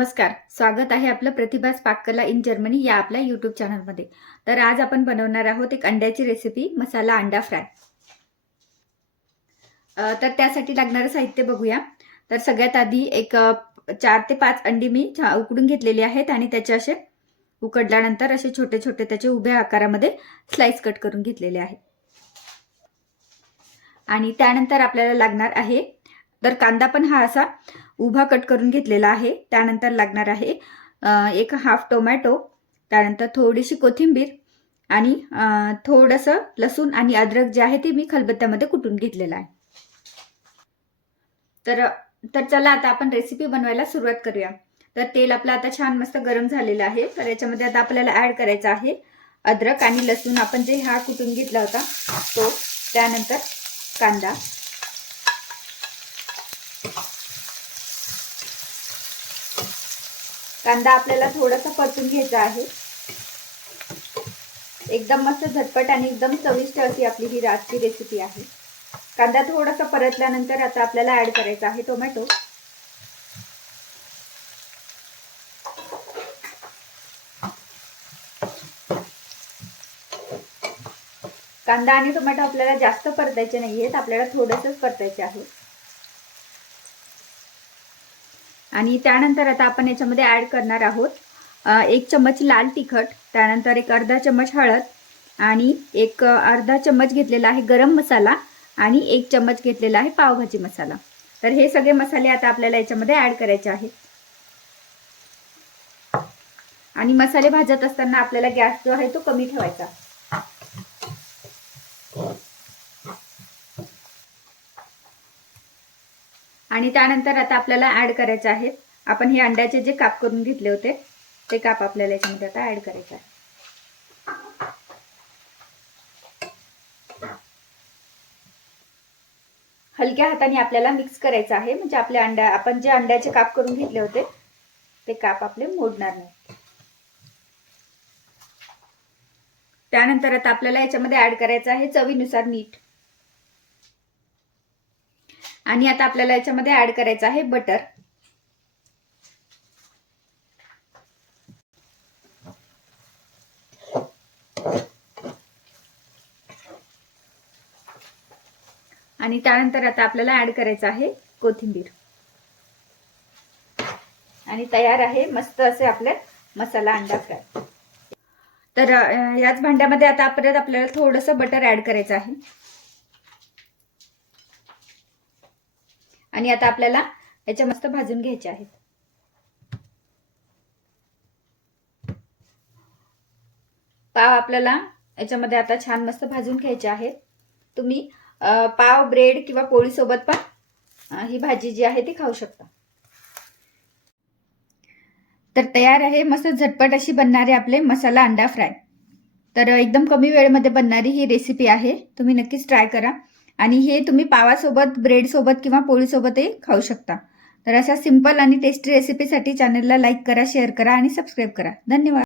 नमस्कार, स्वागत आहे आपलं प्रतिभास पाककला इन जर्मनी या आपल्या यूट्यूब चॅनलमध्ये। तर आज आपण बनवणार आहोत एक अंड्याची रेसिपी, मसाला अंडा फ्राय। तर त्यासाठी लागणारे साहित्य बघूया। तर सगळ्यात आधी एक 4 ते 5 अंडी मी उकडून घेतलेली आहेत आणि त्याचे असे उकडल्यानंतर असे छोटे छोटे त्याचे उभ्या आकारामध्ये स्लाइस कट करून घेतलेले आहेत। आणि त्यानंतर आपल्याला लागणार आहे, तर कांदा पण हा असा उभा कट करून घेतलेला आहे। त्यानंतर लागणार आहे एक हाफ टोमॅटो, त्यानंतर थोडीशी कोथिंबीर आणि थोडंसं लसूण आणि अद्रक जे आहे ते मी खलबत्त्यामध्ये कुटून घेतलेला आहे। तर चला आता आपण रेसिपी बनवायला सुरुवात करूया। तर तेल आपलं आता छान मस्त गरम झालेलं आहे। तर याच्यामध्ये आता आपल्याला ऍड करायचं आहे अद्रक आणि लसूण, आपण जे हा कुटून घेतला होता तो, त्यानंतर कांदा, कांदा आपल्याला थोडासा परतून घ्यायचा आहे। एकदम मस्त झटपट आणि एकदम चविष्ट अशी आपली ही आजची रेसिपी आहे। कांदा थोडासा परतल्यानंतर आता आपल्याला ऍड करायचा आहे टोमॅटो। कांदा आणि टोमॅटो आपल्याला जास्त परतायचे नाहीयेत, आपल्याला थोडंसंच परतायचे आहे। आणि त्यानंतर आता आपण याच्यामध्ये ऍड करणार आहोत 1 चम्मच लाल तिखट, त्यानंतर एक अर्धा चम्मच हळद आणि एक अर्धा चम्मच घेतलेला आहे गरम मसाला आणि 1 चम्मच घेतलेला आहे पावभाजी मसाला। तर हे सगळे मसाले आता आपल्याला याच्यामध्ये ऍड करायचे आहेत। आणि मसाले भाजत असताना आपल्याला गॅस जो आहे तो कमी ठेवायचा। आणि त्यानंतर आता आपल्याला ऍड करायचे आहेत, आपण हे अंड्याचे जे काप करून घेतले होते ते काप आपल्याला याच्यामध्ये आता ऍड करायचे आहे। हलक्या हाताने आपल्याला मिक्स करायचं आहे, म्हणजे आपले आपण जे अंड्याचे काप करून घेतले होते ते काप आपले मोडणार नाही। त्यानंतर आता आपल्याला याच्यामध्ये ऍड करायचं आहे चवीनुसार मीठ। आणि आता आपल्याला याच्यामध्ये ऍड करायचं आहे बटर। आणि त्यानंतर आता आपल्याला ऍड करायचं आहे कोथिंबीर। आणि तयार आहे मस्त असे आपले मसाला अंडा फ्राय। तर याच भांड्यामध्ये आता आपल्याला थोडंसं बटर ऍड करायचं आहे। आणि आता आपल्याला याच्या मस्त भाजून घ्यायचे आहेत। पाव आपल्याला याच्यामध्ये आता छान मस्त भाजून घ्यायचे आहेत। तुम्ही पाव, ब्रेड किंवा पोळी सोबत पण ही भाजी जी आहे ती खाऊ शकता। तर तयार आहे मस्त झटपट अशी बनणारे आपले मसाला अंडा फ्राय। तर एकदम कमी वेळेमध्ये बनणारी ही रेसिपी आहे, तुम्ही नक्कीच ट्राय करा। आणि हे तुम्ही पावासोबत, ब्रेड सोबत किंवा पोळी सोबतही खाऊ शकता। तर अशा सिंपल आणि टेस्टी रेसिपीसाठी चॅनलला लाईक करा, शेअर करा आणि सबस्क्राईब करा। धन्यवाद।